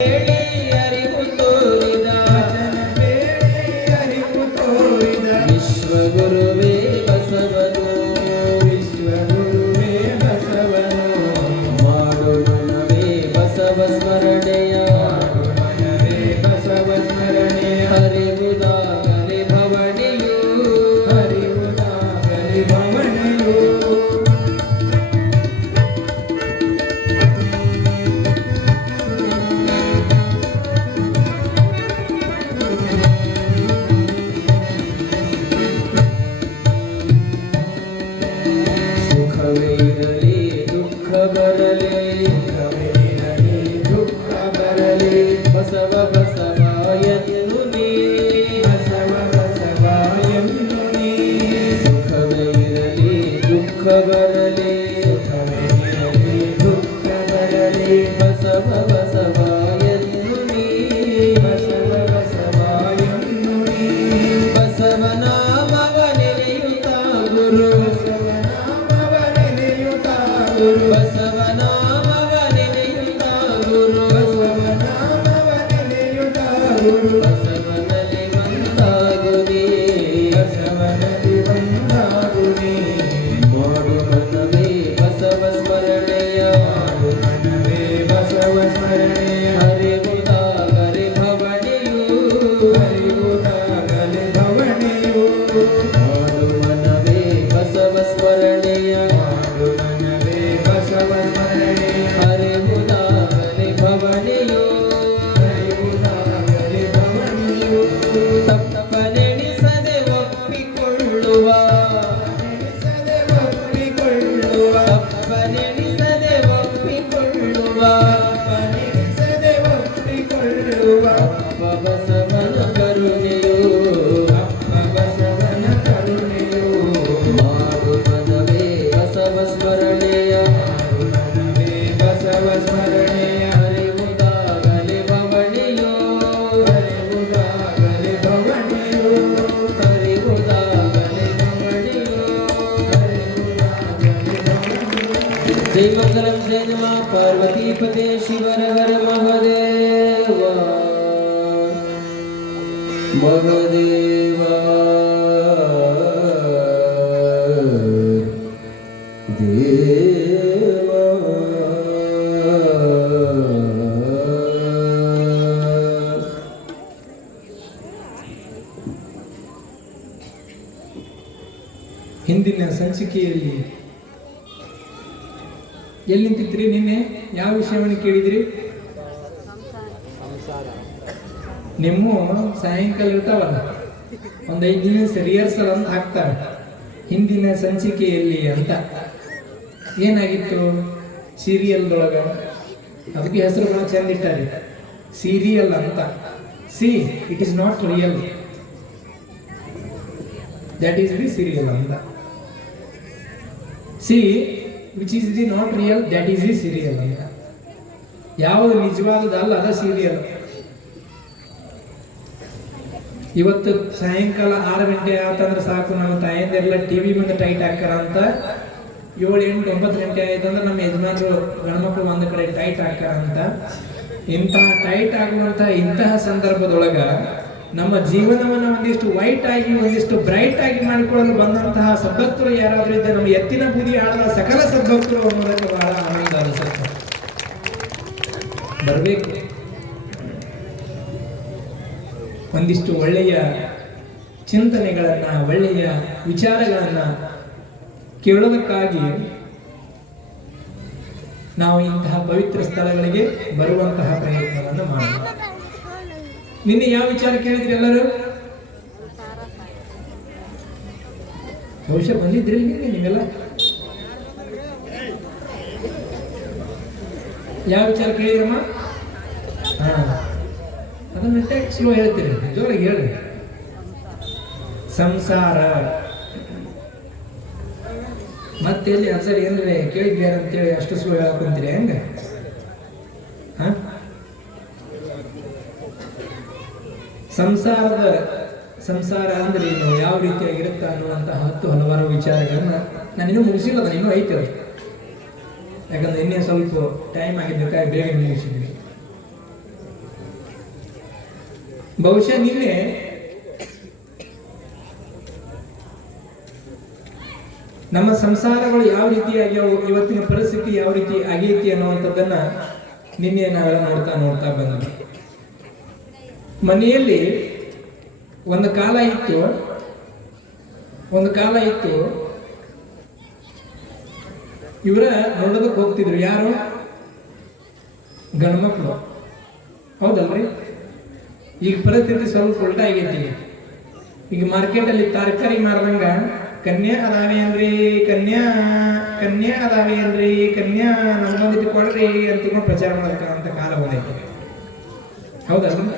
ಹೇಳಿ ಬಸವ ಬಸವ Love. शंकरं जय नमः पार्वतीपते शिवर हर महदेव। महदेवा। ಎಲ್ಲಿ ನಿಂತಿದ್ರಿ ನಿನ್ನೆ ಯಾವ ವಿಷಯವನ್ನು ಕೇಳಿದ್ರಿ? ನಿಮ್ಮ ಸಾಯಂಕಾಲ ಇರ್ತಾವಲ್ಲ, ಒಂದು ಐದು ದಿನ ರಿಹರ್ಸಲ್ ಅಂತ ಹಾಕ್ತಾರೆ. ಹಿಂದಿನ ಸಂಚಿಕೆಯಲ್ಲಿ ಅಂತ. ಏನಾಗಿತ್ತು? ಸೀರಿಯಲ್ದೊಳಗ ಅದಕ್ಕೆ ಹೆಸರು ಭಾಳ ಚೆಂದ ಇಟ್ಟಾರೆ. ಸೀರಿಯಲ್ ಅಂತ. See it is not real that is the serial ಅಂತ. See which is the not real that is the serial ಅಂತ ಯಾವುದು ನಿಜವಾದದಲ್ಲ ಅದ ಸೀರಿಯಲ್ ಇವತ್ತು ಸಾಯಂಕಾಲ ಆರು ಗಂಟೆ ಆತಂದ್ರೆ ಸಾಕು, ನಮ್ಮ ತಾಯಿಂದೆಲ್ಲ ಟಿ ವಿ ಮುಂದೆ ಟೈಟ್ ಹಾಕ್ತಾರ ಅಂತ ಏಳು, ಎಂಟು, ಒಂಬತ್ತು ಗಂಟೆ ಆಯ್ತಂದ್ರೆ ನಮ್ಮ ಯಜಮಾನರು ಗಂಡ್ಮಕ್ಳು ಒಂದು ಕಡೆ ಟೈಟ್ ಹಾಕ್ತಾರ ಅಂತ. ಇಂತಹ ಟೈಟ್ ಆಗುವಂತಹ ಇಂತಹ ಸಂದರ್ಭದೊಳಗ ನಮ್ಮ ಜೀವನವನ್ನ ಒಂದಿಷ್ಟು ವೈಟ್ ಆಗಿ, ಒಂದಿಷ್ಟು ಬ್ರೈಟ್ ಆಗಿ ಮಾಡಿಕೊಳ್ಳಲು ಬಂದಂತಹ ಸದ್ಭಕ್ತರು ಯಾರಾದರೂ ಇದ್ದರೆ ನಮ್ಮ ಎತ್ತಿನ ಬುದಿ ಆಡದ ಸಕಲ ಸದ್ಭಕ್ತರು ಅನ್ನೋದಕ್ಕೆ ಬಹಳ ಆನಂದ ಅನಿಸುತ್ತೆ. ಬರಬೇಕು. ಒಂದಿಷ್ಟು ಒಳ್ಳೆಯ ಚಿಂತನೆಗಳನ್ನ, ಒಳ್ಳೆಯ ವಿಚಾರಗಳನ್ನ ಕೇಳೋದಕ್ಕಾಗಿ ನಾವು ಇಂತಹ ಪವಿತ್ರ ಸ್ಥಳಗಳಿಗೆ ಬರುವಂತಹ ಪ್ರಯತ್ನವನ್ನು ಮಾಡೋಣ. ನಿನ್ನೆ ಯಾವ ವಿಚಾರ ಕೇಳಿದ್ರಿ ಎಲ್ಲರೂ? ಬಹುಶಃ ಬಂದಿದ್ರಿ ನೀವೆಲ್ಲ? ಯಾವ ವಿಚಾರ ಕೇಳಿದ್ರಮ್ಮ? ಹಾ. ಅದನ್ನ ಸ್ಲೋ ಹೇಳ್ತೀರಿ, ಜೋರಾಗಿ ಹೇಳ್ರಿ. ಸಂಸಾರ. ಮತ್ತೆ ಎಲ್ಲಿ ಸರಿ ಏನ್ರಿ ಕೇಳಿದ್ಯಾರ ಅಂತೇಳಿ ಅಷ್ಟು ಸ್ಲೋ ಹೇಳಕ್ಕಂತೀರಿ ಹೆಂಗ? ಸಂಸಾರದ ಸಂಸಾರ ಅಂದ್ರೆ ಏನು? ಯಾವ ರೀತಿಯಾಗಿರುತ್ತೆ ಅನ್ನುವಂತಹ ಹತ್ತು ಹಲವಾರು ವಿಚಾರಗಳನ್ನ ನಾನು ಇನ್ನೂ ಮುಗಿಸಿಲ್ಲ, ಅದು ಐತೆ ಯಾಕಂದ್ರೆ ಇನ್ನೇ ಸ್ವಲ್ಪ ಟೈಮ್ ಆಗಿದ್ದಕ್ಕಾಗಿ ಬೇಗ ಮುಗಿಸಿದ್ವಿ ಬಹುಶಃ ನಿನ್ನೆ ನಮ್ಮ ಸಂಸಾರಗಳು ಯಾವ ರೀತಿ ಆಗ್ಯಾವ ಇವತ್ತಿನ ಪರಿಸ್ಥಿತಿ ಯಾವ ರೀತಿ ಆಗೈತಿ ಅನ್ನುವಂಥದ್ದನ್ನ ನಿನ್ನೆ ನಾವೆಲ್ಲ ನೋಡ್ತಾ ನೋಡ್ತಾ ಬಂದ್ವಿ. ಮನೆಯಲ್ಲಿ ಒಂದು ಕಾಲ ಇತ್ತು, ಒಂದು ಕಾಲ ಇತ್ತು. ಇವರ ನೋಡೋದಕ್ಕೆ ಹೋಗ್ತಿದ್ರು. ಯಾರು? ಗಂಡ್ಮಕ್ಳು. ಹೌದಲ್ರಿ? ಈಗ ಪರಿಸ್ಥಿತಿ ಸ್ವಲ್ಪ ಉಲ್ಟಾ ಆಗೈತಿ. ಈಗ ಮಾರ್ಕೆಟಲ್ಲಿ ತರಕಾರಿ ಮಾರ್ದಂಗ, ಕನ್ಯಾ ಅದಾವೇನ್ರಿ ಕನ್ಯಾ ಕನ್ಯಾ ಅದಾವೇನ್ರಿ ಕನ್ಯಾ ನಮ್ಗೊಂದಿಟ್ಟು ಕೊಡ್ರಿ ಅಂತ ಪ್ರಚಾರ ಮಾಡಬೇಕಂತ ಕಾಲ ಬಂದೈತಿ ಹೌದಲ್ರಿ?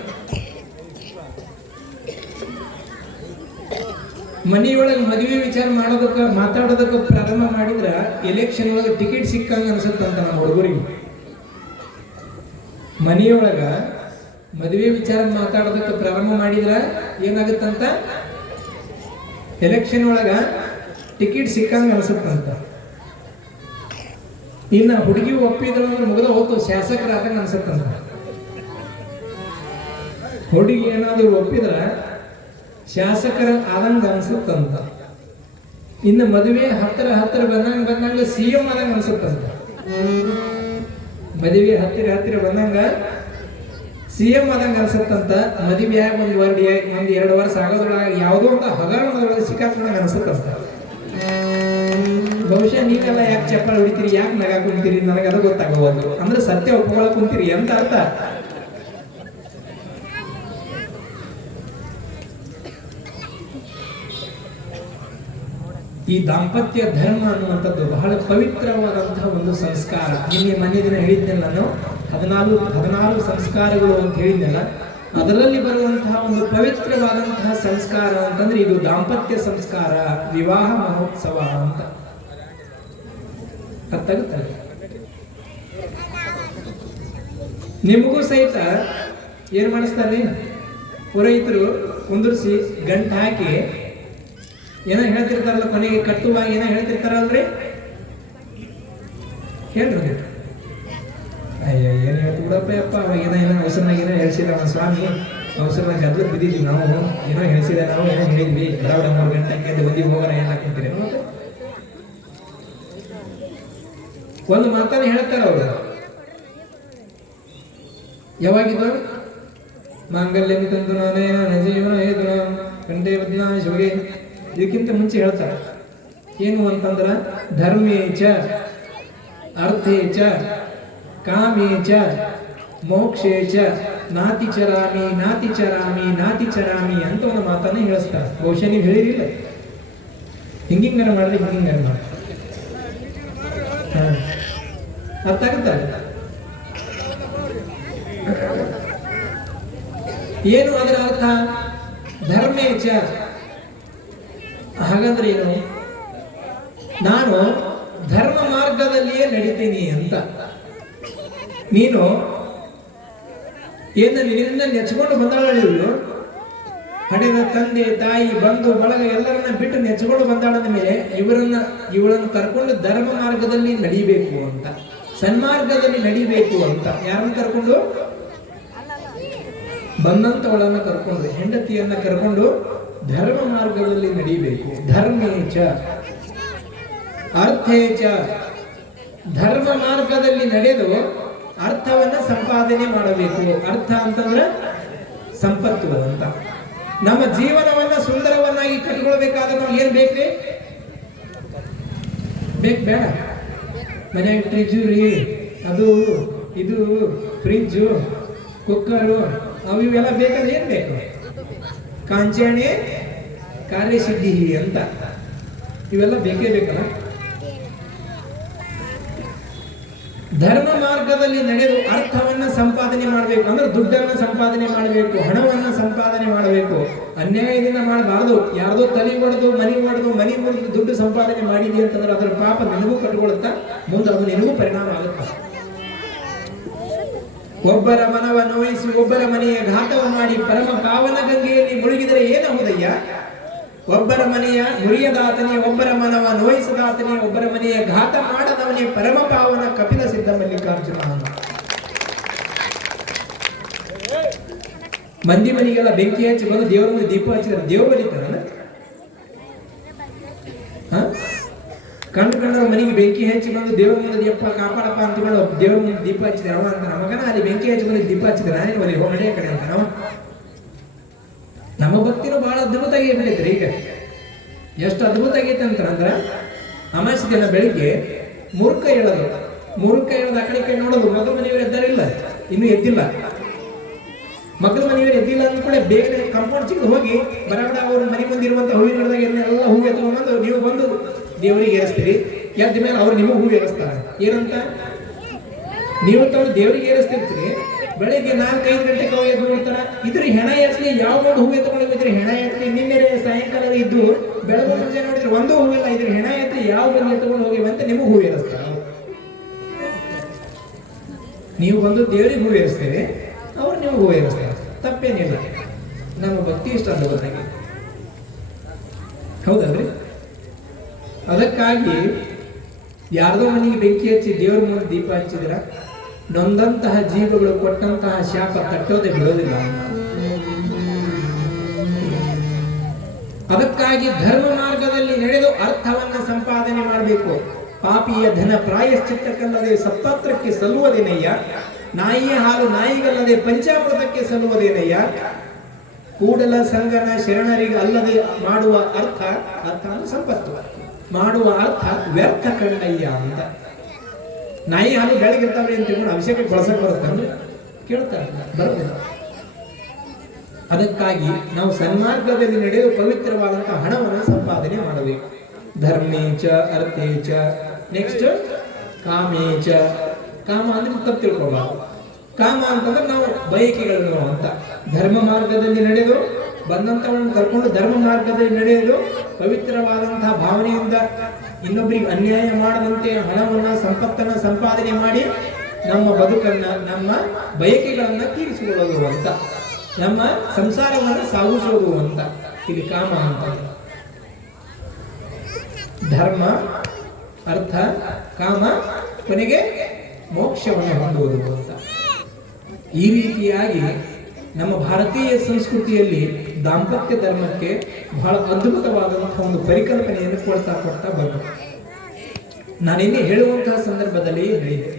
ಮನೆಯೊಳಗೆ ಮದುವೆ ವಿಚಾರ ಮಾಡೋದಕ್ಕೆ, ಮಾತಾಡೋದಕ್ಕೆ ಪ್ರಾರಂಭ ಮಾಡಿದ್ರ ಎಲೆಕ್ಷನ್ ಒಳಗೆ ಟಿಕೆಟ್ ಸಿಕ್ಕಂಗ ಅನ್ಸುತ್ತಂತ ನಮ್ಮ ಹುಡುಗರಿಗೆ. ಮನೆಯೊಳಗ ಮದುವೆ ವಿಚಾರ ಮಾತಾಡೋದಕ್ಕೆ ಪ್ರಾರಂಭ ಮಾಡಿದ್ರ ಏನಾಗುತ್ತಂತ? ಎಲೆಕ್ಷನ್ ಒಳಗ ಟಿಕೆಟ್ ಸಿಕ್ಕಂಗ ಅನ್ಸುತ್ತಂತ ಇನ್ನ ಹುಡುಗಿ ಒಪ್ಪಿದ್ರು ಅಂದ್ರೆ ಮುಗಿದ ಹೋಗ್ತು ಶಾಸಕರಾಗ ಅನ್ಸುತ್ತಂತ. ಹುಡುಗಿ ಏನಾದ್ರು ಒಪ್ಪಿದ್ರ ಶಾಸಕರ ಆದಂಗ ಅನ್ಸುತ್ತಂತ. ಇನ್ನು ಮದುವೆ ಹತ್ತಿರ ಹತ್ತಿರ ಬಂದಂಗ ಬಂದಂಗ ಸಿ ಎಂ ಆದಂಗ ಅನ್ಸುತ್ತಂತ. ಮದುವೆ ಹತ್ತಿರ ಹತ್ತಿರ ಬಂದಂಗ ಸಿ ಎಂ ಆದಂಗ ಅನ್ಸುತ್ತಂತ. ಮದುವೆ ಆಗಿ ಒಂದು ವರ್ಡಿ ಒಂದು ಎರಡು ವರ್ಷ ಆಗೋದ್ರೊಳಗೆ ಯಾವುದೋ ಒಂದು ಹಗರಣದೊಳಗೆ ಸಿಕ್ಕಾಕೊಂಡಂಗ ಅನ್ಸುತ್ತಂತ. ಬಹುಶಃ ನೀವೆಲ್ಲ ಯಾಕೆ ಚಪ್ಪಲ್ ಹೊಡಿತೀರಿ, ಯಾಕೆ ನಗ ಕುಂತೀರಿ ನನಗೆ ಅದು ಗೊತ್ತಾಗಬಹುದು ಅಂದ್ರೆ ಸತ್ಯ ಒಪ್ಕೊಳಕ್ ಕುಂತೀರಿ ಅಂತ ಅರ್ಥ? ಈ ದಾಂಪತ್ಯ ಧರ್ಮ ಅನ್ನುವಂಥದ್ದು ಬಹಳ ಪವಿತ್ರವಾದಂತಹ ಒಂದು ಸಂಸ್ಕಾರ. ನಿನ್ನೆ ಮನೆ ದಿನ ಹೇಳಿದ್ದೆ ನಾನು? ಹದಿನಾರು ಹದಿನಾರು ಸಂಸ್ಕಾರಗಳು ಅಂತ ಹೇಳಿದ್ನಲ್ಲ? ಅದರಲ್ಲಿ ಬರುವಂತಹ ಒಂದು ಪವಿತ್ರವಾದಂತಹ ಸಂಸ್ಕಾರ ಅಂತಂದ್ರೆ ಇದು ದಾಂಪತ್ಯ ಸಂಸ್ಕಾರ, ವಿವಾಹ ಮಹೋತ್ಸವ ಅಂತ. ಅರ್ಥಾಗುತ್ತಲ್ಲ ನಿಮಗೂ ಸಹಿತ ಏನ್ ಮಾಡಿಸ್ತಾರೆ? ಪುರೋಹಿತರು ಕುಂದಿರಿಸಿ ಗಂಟು ಹಾಕಿ ಏನೋ ಹೇಳ್ತಿರ್ತಾರಲ್ಲ ಕೊನೆಗೆ ಕಟ್ಟುವಾಗ ಏನೋ ಹೇಳ್ತಿರ್ತಾರಲ್ರಿ? ಹೇಳ್ರಿ ಅಯ್ಯೋ, ಏನು ಹೇಳ್ತು ಬಿಡಪ್ಪ ಅಪ್ಪ ಏನೋ ಏನೋ ಅವಸರನಾಗ ಏನೋ ಹೇಳ್ಸಿಲ್ಲ ನಮ್ಮ ಸ್ವಾಮಿ. ಅವಸರನಾಗ ಗದ್ಲ ಬಿದ್ದಿದ್ವಿ ನಾವು. ಏನೋ ಹೇಳಿಸಿದ ನಾವು, ಏನೋ ಹೇಳಿದ್ವಿ. ಬಡಬಡ ಮೂರು ಗಂಟೆ ಎದ್ದು ಬಂದಿ ಹೋಗೋಣ ಏನು ಹಾಕೊಂತೀರಿ ಒಂದು ಮಾತನ್ನು ಹೇಳ್ತಾರ ಅವರು. ಯಾವಾಗಿದ್ದು? ಮಾಂಗಲ್ಯ ತಂದು ನಾನೇ ನನ್ನ ಜೀವನ ಹೇಳಿದ್ರು ಕಂಠೆ ಬದ್ನ ಶಿವಗೆ ಇದಕ್ಕಿಂತ ಮುಂಚೆ ಹೇಳ್ತಾರೆ. ಏನು ಅಂತಂದ್ರ, ಧರ್ಮೇ ಚ, ಅರ್ಥೇ ಚ, ಕಾಮೇ ಚ, ಮೋಕ್ಷೇ ಚ, ನಾತಿ ಚರಾಮಿ ನಾತಿ ಚರಾಮಿ ನಾತಿ ಚರಾಮಿ ಅಂತ ಒಂದು ಮಾತನ್ನ ಹೇಳಿಸ್ತಾರೆ. ಬಹುಶಃ ನೀವು ಹೇಳಿರಿಲ್ಲ. ಹಿಂಗಿಂಗನ ಮಾಡ್ರಿ ಹಿಂಗಿಂಗನ ಮಾಡಿ. ಅರ್ಥ ಆಗುತ್ತಲ್ಲ ಏನು ಅದರ ಅರ್ಥ? ಧರ್ಮೇಚ ಹಾಗಂದ್ರೆ ಏನು ನಾನು ಧರ್ಮ ಮಾರ್ಗದಲ್ಲಿಯೇ ನಡಿತೀನಿ ಅಂತ. ನೀನು ಏನು ನಿನ್ನ ನೆಚ್ಕೊಂಡು ಬಂದಾಳಿದ್ರು ಹಡೆದ ತಂದೆ, ತಾಯಿ, ಬಂಧು, ಬಳಗ ಎಲ್ಲರನ್ನ ಬಿಟ್ಟು ನೆಚ್ಕೊಂಡು ಬಂದಾಳದ ಮೇಲೆ ಇವರನ್ನ, ಇವಳನ್ನು ಕರ್ಕೊಂಡು ಧರ್ಮ ಮಾರ್ಗದಲ್ಲಿ ನಡಿಬೇಕು ಅಂತ. ಸನ್ಮಾರ್ಗದಲ್ಲಿ ನಡಿಬೇಕು ಅಂತ. ಯಾರನ್ನು ಕರ್ಕೊಂಡು? ಬಂದಂತವಳನ್ನ ಕರ್ಕೊಂಡು, ಹೆಂಡತಿಯನ್ನ ಕರ್ಕೊಂಡು ಧರ್ಮ ಮಾರ್ಗದಲ್ಲಿ ನಡಿಬೇಕು ಧರ್ಮೇಚ ಅರ್ಥೇಚ ಧರ್ಮ ಮಾರ್ಗದಲ್ಲಿ ನಡೆದು ಅರ್ಥವನ್ನ ಸಂಪಾದನೆ ಮಾಡಬೇಕು. ಅರ್ಥ ಅಂತಂದ್ರೆ ಸಂಪತ್ತು ಅಂತ ನಮ್ಮ ಜೀವನವನ್ನ ಸುಂದರವನ್ನಾಗಿ ಕಟ್ಕೊಳ್ಬೇಕಾದ್ರೆ ನಾವು ಏನ್ ಬೇಕ್ರಿ? ಬೇಕು ಬೇಡ. ಮನೆ ಫ್ರಿಜ್ಜು ಅದು, ಇದು, ಫ್ರಿಜ್ಜು, ಕುಕ್ಕರು, ಅವು ಇವೆಲ್ಲ ಬೇಕಾದ್ರೆ ಏನ್ ಬೇಕು? ಕಾಂಚಾಣಿ ಕಾರ್ಯಸಿದ್ಧಿ ಅಂತ. ಇವೆಲ್ಲ ಬೇಕೇ ಬೇಕಲ್ಲ? ಧರ್ಮ ಮಾರ್ಗದಲ್ಲಿ ನಡೆದು ಅರ್ಥವನ್ನ ಸಂಪಾದನೆ ಮಾಡಬೇಕು. ಅಂದ್ರೆ ದುಡ್ಡನ್ನ ಸಂಪಾದನೆ ಮಾಡಬೇಕು, ಹಣವನ್ನ ಸಂಪಾದನೆ ಮಾಡಬೇಕು. ಅನ್ಯಾಯದಿಂದ ಮಾಡಬಾರದು. ಯಾರ್ದೋ ತಲೆ ಹೊಡೆದು ಮನಿ ಹೊಡೆದು ಮನಿ ಹೊಡೆದು ದುಡ್ಡು ಸಂಪಾದನೆ ಮಾಡಿದಿ ಅಂತಂದ್ರೆ ಅದರ ಪಾಪ ನನಗೂ ಕಟ್ಕೊಳುತ್ತಾ ಮುಂದೆ ಅದು ನಿನಗೂ ಪರಿಣಾಮ ಆಗುತ್ತೆ? ಒಬ್ಬರ ಮನವ ನೋಯಿಸಿ ಒಬ್ಬರ ಮನೆಯ ಘಾತವ ಮಾಡಿ ಪರಮ ಪಾವನ ಗಂಗೆಯಲ್ಲಿ ಮುಳುಗಿದರೆ ಏನಾಗುದಯ್ಯ? ಒಬ್ಬರ ಮನೆಯ ನುರಿಯದಾತನೇ ಒಬ್ಬರ ಮನವ ನೋಯಿಸದಾತನೇ ಒಬ್ಬರ ಮನೆಯ ಘಾತ ಮಾಡದವನೇ ಪರಮ ಪಾವನ ಕಪಿಲ ಸಿದ್ಧ ಮಲ್ಲಿಕಾರ್ಜುನ ಮಂದಿ ಮನೆಗೆಲ್ಲ ಬೆಂಕಿ ಹಚ್ಚಿ ಬಂದು ದೇವರ ಮುಂದೆ ದೀಪ ಹಚ್ಚಿದ್ರೆ ದೇವರು ಬರೀತಾರಲ್ಲ ಹಾ ಕಂಡು ಕಂಡ್ರೆ ಮನೆಗೆ ಬೆಂಕಿ ಹೆಚ್ಚಿ ಬಂದು ದೇವ್ರ ಮುಂದೆ ದೀಪ ಕಾಪಾಡಪ್ಪ ಅಂತಕೊಂಡು ದೇವ್ರ ಮುಂದೆ ದೀಪ ಹಚ್ಚಿದ್ರೆ ಅವ ಅಂತ ನಮಗನ ಅಲ್ಲಿ ಬೆಂಕಿ ಹಚ್ಚಿ ಬಂದು ದೀಪ ಹಚ್ಚಿದ್ರೆ ನಾನೇನು ಒಲಿ ಹೋಗಿ ಕಡೆ ಅಂತ ನಾವು ನಮ್ಮ ಭಕ್ತಿನೂ ಬಹಳ ಅದ್ಭುತ ರೀ ಈಗ. ಎಷ್ಟು ಅದ್ಭುತ ಆಗೈತೆ ಅಂತಂದ್ರೆ ಅಮಾಸಿ ದಿನ ಬೆಳಿಗ್ಗೆ ಮುರುಕ ಹೇಳೋದು ಮುರುಕ ಹೇಳೋದು ಆ ಕಡೆ ಕೈ ನೋಡೋದು ಮಗು ಮನೆಯವರು ಎದ್ದಾರಿಲ್ಲ ಇನ್ನೂ ಎದ್ದಿಲ್ಲ. ಮಕ್ಕಳ ಮನೆಯವರು ಎದ್ದಿಲ್ಲ ಅಂದ್ಕೊಳ್ಳೆ ಬೇಗನೆ ಕಂಪೌಂಡ್ ಚಿಕ್ಕದು ಹೋಗಿ ಬರಬೇಡ, ಅವ್ರ ಮನೆ ಮುಂದೆ ಇರುವಂತ ಹೂವಿನ ಗಿಡದಾಗ ಎಲ್ಲ ಹೂವು ಎತ್ಕೊಂಡ್ಬಂದು ನೀವು ಬಂದು ದೇವರಿಗೆ ಏರಿಸ್ತೀರಿ? ಎದ್ದ ಮೇಲೆ ಅವ್ರು ನಿಮಗೆ ಹೂವು ಏರಿಸ್ತಾರೆ. ಏನಂತ? ನೀವು ತಂದು ದೇವರಿಗೆ ಏರಿಸ್ತಿರ್ತೀರಿ. ಬೆಳಿಗ್ಗೆ ನಾಲ್ಕೈದು ಗಂಟೆಗೆ ಅವ್ರು ಎದ್ದು ನೋಡ್ತಾರ, ಇದ್ರ ಹೆಣ ಎತ್ತಲಿ ಯಾವ ಒಂದು ಹೂವು ಹೋಗಿದ್ರಿ ಹೆಣ ಎತ್ತಲಿ ನಿನ್ನೆ ಸಾಯಂಕಾಲ ಇದ್ದು, ಬೆಳಗ್ಗೆ ಮುಂಚೆ ನೋಡಿದ್ರೆ ಒಂದು ಹೂವಿಲ್ಲ ಇದ್ರ ಹೆಣ ಎತ್ತಿ ಯಾವ ಬಂದು ಎತ್ಕೊಂಡು ಹೋಗಿ ಅಂತ ನಿಮಗೆ ಹೂವು ಏರಿಸ್ತಾರೆ. ನೀವು ಬಂದು ದೇವರಿಗೆ ಹೂವು ಏರಿಸ್ತೀರಿ, ಅವ್ರು ನಿಮಗೆ ಹೂವು ಏರಿಸ್ತಾರೆ. ತಪ್ಪೇನಿಲ್ಲ. ನಮ್ಮ ಭಕ್ತಿ ಇಷ್ಟ ಅದ್ಭುತಾಗಿ ಹೌದಲ್ರಿ? ಅದಕ್ಕಾಗಿ ಯಾರದೋ ಮನೆಗೆ ಬೆಂಕಿ ಹಚ್ಚಿ ದೇವ್ರ ಮುಂದೆ ದೀಪ ಹಚ್ಚಿದ್ರ ನೊಂದಂತಹ ಜೀವಗಳು ಕೊಟ್ಟಂತಹ ಶಾಪ ತಟ್ಟೋದೇ ಬಿಡೋದಿಲ್ಲ. ಅದಕ್ಕಾಗಿ ಧರ್ಮ ಮಾರ್ಗದಲ್ಲಿ ನಡೆದು ಅರ್ಥವನ್ನ ಸಂಪಾದನೆ ಮಾಡಬೇಕು. ಪಾಪಿಯ ಧನ ಪ್ರಾಯಶ್ಚಿತ್ತಕ್ಕಲ್ಲದೆ ಸಪ್ತಾತ್ರಕ್ಕೆ ಸಲ್ಲುವುದೇನಯ್ಯ? ನಾಯಿಯ ಹಾಲು ನಾಯಿಗಲ್ಲದೆ ಪಂಚಾಮೃತಕ್ಕೆ ಸಲ್ಲುವುದೇನಯ್ಯ? ಕೂಡಲ ಸಂಗನ ಶರಣರಿಗೆ ಅಲ್ಲದೆ ಮಾಡುವ ಅರ್ಥ ಅರ್ಥ ಸಂಪತ್ತು. ಮಾಡುವ ಅರ್ಥ ವ್ಯರ್ಥ ಕಂಡಯ್ಯ ಅಂತ. ನಾಯಿ ಹಾಲು ಬೆಳಗಿರ್ತಾವೆ ಅಂತ ತಿಳ್ಕೊಂಡು ಅಭಿಷೇಕಕ್ಕೆ ಬಳಸಕ್ ಬರುತ್ತೆ ಕೇಳ್ತಾರೆ ಬರೋದಿಲ್ಲ ಅದಕ್ಕಾಗಿ ನಾವು ಸನ್ಮಾರ್ಗದಲ್ಲಿ ನಡೆದು ಪವಿತ್ರವಾದಂತಹ ಹಣವನ್ನು ಸಂಪಾದನೆ ಮಾಡಬೇಕು. ಧರ್ಮೇಚ ಅರ್ಥೇಚ ನೆಕ್ಸ್ಟ್ ಕಾಮೇಚ ಕಾಮ ಅಂದ್ರೆ ತಪ್ಪು ತಿಳ್ಕೊಬಾರ್ದು ಕಾಮ ಅಂತಂದ್ರೆ ನಾವು ಬಯಕೆಗಳನ್ನು ಅಂತ. ಧರ್ಮ ಮಾರ್ಗದಲ್ಲಿ ನಡೆದು ಬಂದಂತವನ್ನ ಕರ್ಕೊಂಡು ಧರ್ಮ ಮಾರ್ಗದಲ್ಲಿ ನಡೆಯಲು ಪವಿತ್ರವಾದಂತಹ ಭಾವನೆಯಿಂದ ಇನ್ನೊಬ್ಬರಿಗೆ ಅನ್ಯಾಯ ಮಾಡದಂತೆ ಹಣವನ್ನು, ಸಂಪತ್ತನ್ನು ಸಂಪಾದನೆ ಮಾಡಿ ನಮ್ಮ ಬದುಕನ್ನ, ನಮ್ಮ ಬಯಕೆಗಳನ್ನ ತೀರಿಸಿಕೊಳ್ಳೋದು ಅಂತ ನಮ್ಮ ಸಂಸಾರವನ್ನು ಸಾಗಿಸೋದು ಅಂತ ಇಲ್ಲಿ ಕಾಮ ಅಂತ. ಧರ್ಮ, ಅರ್ಥ, ಕಾಮ ಕೊನೆಗೆ ಮೋಕ್ಷವನ್ನು ಹೊಂದುವುದು ಅಂತ. ಈ ರೀತಿಯಾಗಿ ನಮ್ಮ ಭಾರತೀಯ ಸಂಸ್ಕೃತಿಯಲ್ಲಿ ದಾಂಪತ್ಯ ಧರ್ಮಕ್ಕೆ ಬಹಳ ಅದ್ಭುತವಾದಂತಹ ಒಂದು ಪರಿಕಲ್ಪನೆಯನ್ನು ಕೊಡ್ತಾ ಕೊಡ್ತಾ ಬರಬೇಕು. ನಾನಿನ್ನೇ ಹೇಳುವಂತಹ ಸಂದರ್ಭದಲ್ಲಿ ಹೇಳಿದೆ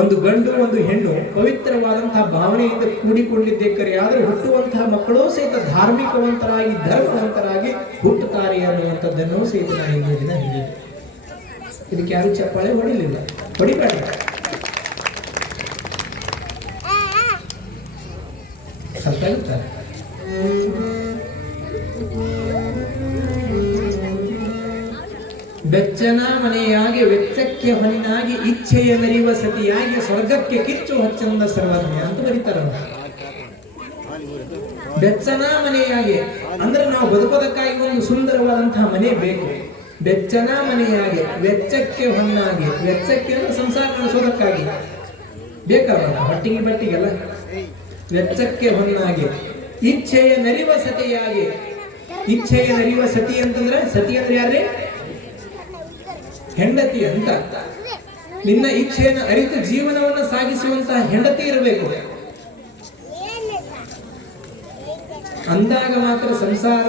ಒಂದು ಗಂಡು, ಒಂದು ಹೆಣ್ಣು ಪವಿತ್ರವಾದಂತಹ ಭಾವನೆಯಿಂದ ಕೂಡಿಕೊಂಡಿದ್ದೇ ಕರೆ, ಆದರೆ ಹುಟ್ಟುವಂತಹ ಮಕ್ಕಳು ಸಹಿತ ಧಾರ್ಮಿಕವಂತರಾಗಿ, ಧರ್ಮವಂತರಾಗಿ ಹುಟ್ಟುತ್ತಾರೆ ಅನ್ನುವಂಥದ್ದನ್ನು ಸಹಿತ ನಾನು ಇಂದು ದಿನ ಹೇಳಿದೆ ಇದಕ್ಕೆ ಯಾರು ಚಪ್ಪಾಳೆ ಹೊಡಿಲಿಲ್ಲ. ಹೊಡಿಬೇಡ. ಸತ್ತಾಗುತ್ತಾರೆ ಬೆಚ್ಚನ ಮನೆಯಾಗಿ, ವೆಚ್ಚಕ್ಕೆ ಹೊನ್ನಾಗಿ ಇಚ್ಛೆಯ ಮೆರೆಯುವ ಸತಿಯಾಗಿ ಸ್ವರ್ಗಕ್ಕೆ ಕಿಚ್ಚು ಹಚ್ಚಂದ ಸರ್ವಜ್ಞ ಅಂತ ಬರೀತಾರ ಬೆಚ್ಚನ ಮನೆಯಾಗಿ, ಅಂದ್ರೆ ನಾವು ಬದುಕೋದಕ್ಕಾಗಿ ಒಂದು ಸುಂದರವಾದಂತಹ ಮನೆ ಬೇಕು. ಬೆಚ್ಚನ ಮನೆಯಾಗಿ, ವೆಚ್ಚಕ್ಕೆ ಹೊನ್ನಾಗಿ. ವೆಚ್ಚಕ್ಕೆ ಅಂದ್ರೆ ಸಂಸಾರ ನಡೆಸೋದಕ್ಕಾಗಿ. ಬೇಕಲ್ಲ ಹೊಟ್ಟಿಗೆ ಬಟ್ಟಿಗೆಲ್ಲ. ವೆಚ್ಚಕ್ಕೆ ಹೊನ್ನಾಗಿ. ಇಚ್ಛೆಯ ನರಿವ ಸತಿಯಾಗಿ. ಇಚ್ಛೆಯ ನರಿವ ಸತಿ ಅಂತಂದ್ರೆ ಸತಿ ಅಂದ್ರೆ ಯಾರೇ ಹೆಂಡತಿ ಅಂತ. ನಿನ್ನ ಇಚ್ಛೆಯನ್ನು ಅರಿತು ಜೀವನವನ್ನು ಸಾಗಿಸುವಂತಹ ಹೆಂಡತಿ ಇರಬೇಕು. ಅಂದಾಗ ಮಾತ್ರ ಸಂಸಾರ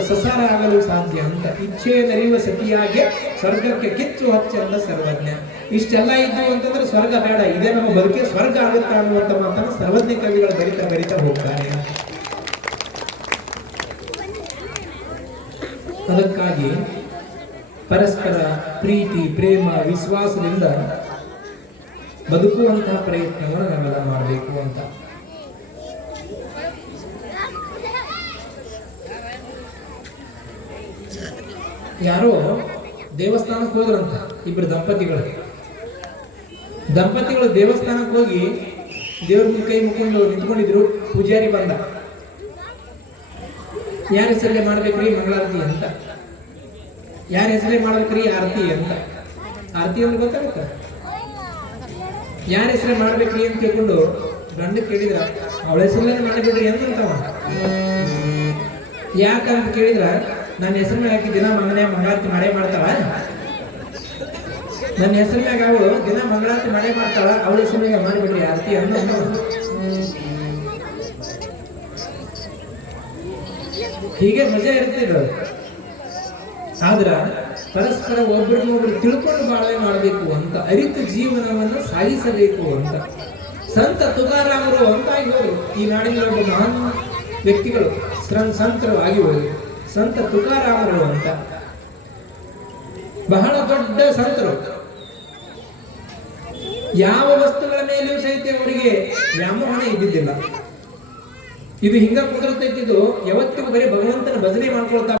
ಸಸಾರ ಆಗಲು ಸಾಧ್ಯ ಅಂತ. ಇಚ್ಛೆಯ ನರಿಯುವ ಸತಿಯಾಗಿ ಸ್ವರ್ಗಕ್ಕೆ ಕಿಚ್ಚು ಹಚ್ಚಂದ ಸರ್ವಜ್ಞ. ಇಷ್ಟೆಲ್ಲ ಇದ್ದು ಅಂತಂದ್ರೆ ಸ್ವರ್ಗ ಬೇಡ. ಇದೇ ನಮ್ಮ ಬದುಕೆ ಸ್ವರ್ಗ ಆಗುತ್ತಾ ಅನ್ನುವಂಥ ಮಾತನ್ನು ಸರ್ವಜ್ಞ ಕವಿಗಳು ಬರಿತಾ ಬರಿತಾ ಹೋಗ್ತಾರೆ. ಅದಕ್ಕಾಗಿ ಪರಸ್ಪರ ಪ್ರೀತಿ, ಪ್ರೇಮ, ವಿಶ್ವಾಸದಿಂದ ಬದುಕುವಂತಹ ಪ್ರಯತ್ನವನ್ನು ನಾವೆಲ್ಲ ಮಾಡಬೇಕು ಅಂತ. ಯಾರೋ ದೇವಸ್ಥಾನಕ್ಕೆ ಹೋದ್ರಂತ ಇಬ್ಬರು ದಂಪತಿಗಳು. ದಂಪತಿಗಳು ದೇವಸ್ಥಾನಕ್ಕೆ ಹೋಗಿ ದೇವ್ರ ಕೈ ಮುಕ್ಕೊಂಡು ನಿಂತ್ಕೊಂಡಿದ್ರು, ಪೂಜಾರಿ ಬಂದ. ಯಾರ ಹೆಸರಲ್ಲೇ ಮಾಡ್ಬೇಕ್ರಿ ಮಂಗಳಾರತಿ ಅಂತ? ಯಾರ ಹೆಸರೇ ಮಾಡ್ಬೇಕ್ರಿ ಆರತಿ ಅಂತ? ಆರತಿ ಅಂದ್ರೆ ಗೊತ್ತಾಗುತ್ತ? ಯಾರ ಹೆಸರೇ ಮಾಡ್ಬೇಕ್ರಿ ಅಂತ ಕೇಳ್ಕೊಂಡು ಗಂಡ ಕೇಳಿದ್ರ, ಅವಳ ಹೆಸರಲ್ಲೇ ಮಾಡಿಬಿಡ್ರಿ ಅಂತ ಯಾಕಂತ ಕೇಳಿದ್ರ, ನನ್ನ ಹೆಸರು ಮೇಲೆ ಹಾಕಿ ದಿನ ಮಗನೇ ಮಂಗಳಾರತಿ ಮಾಡೇ ಮಾಡ್ತಾಳ? ನನ್ನ ಹೆಸರು ಮ್ಯಾಗ ಅವಳು ದಿನ ಮಂಗಳಾರತಿ ಮಾಡೇ ಮಾಡ್ತಾಳ, ಅವಳ ಹೆಸರು ಮ್ಯಾಗ ಮಾಡಿಬಿಡ್ರಿ ಆರತಿ ಅನ್ನೋ ಹೀಗೆ ಮಜಾ ಇರ್ತಿದ್ರು ಆದ್ರ ಪರಸ್ಪರ ಒಬ್ರನ್ನೊಬ್ರು ತಿಳ್ಕೊಂಡು ಬಾಳ್ವೆ ಮಾಡಬೇಕು ಅಂತ, ಅರಿತ ಜೀವನವನ್ನು ಸಾಗಿಸಬೇಕು ಅಂತ. ಸಂತ ತುಕಾರಾಮರು ಅಂತ ಇವರು ಈ ನಾಡಿನ ಒಬ್ಬ ಮಹಾನ್ ವ್ಯಕ್ತಿಗಳು ಸಂತರು ಆಗಿ ಹೋದ್ರು. ಸಂತ ತುಕಾರಾಮರು ಅಂತ. ಬಹಳ ದೊಡ್ಡ ಸಂತರು. ಯಾವ ವಸ್ತುಗಳ ಮೇಲೂ ಸಹಿತ ಅವರಿಗೆ ವ್ಯಾಮೋಹನ ಇದ್ದಿದ್ದಿಲ್ಲ. ಇದು ಹಿಂಗ ಕುದುರ್ತೈತಿದ್ದು ಯಾವತ್ತಿಗೂ ಬರೀ ಭಗವಂತನ ಭಜನೆ ಮಾಡ್ಕೊಳ್ತಾ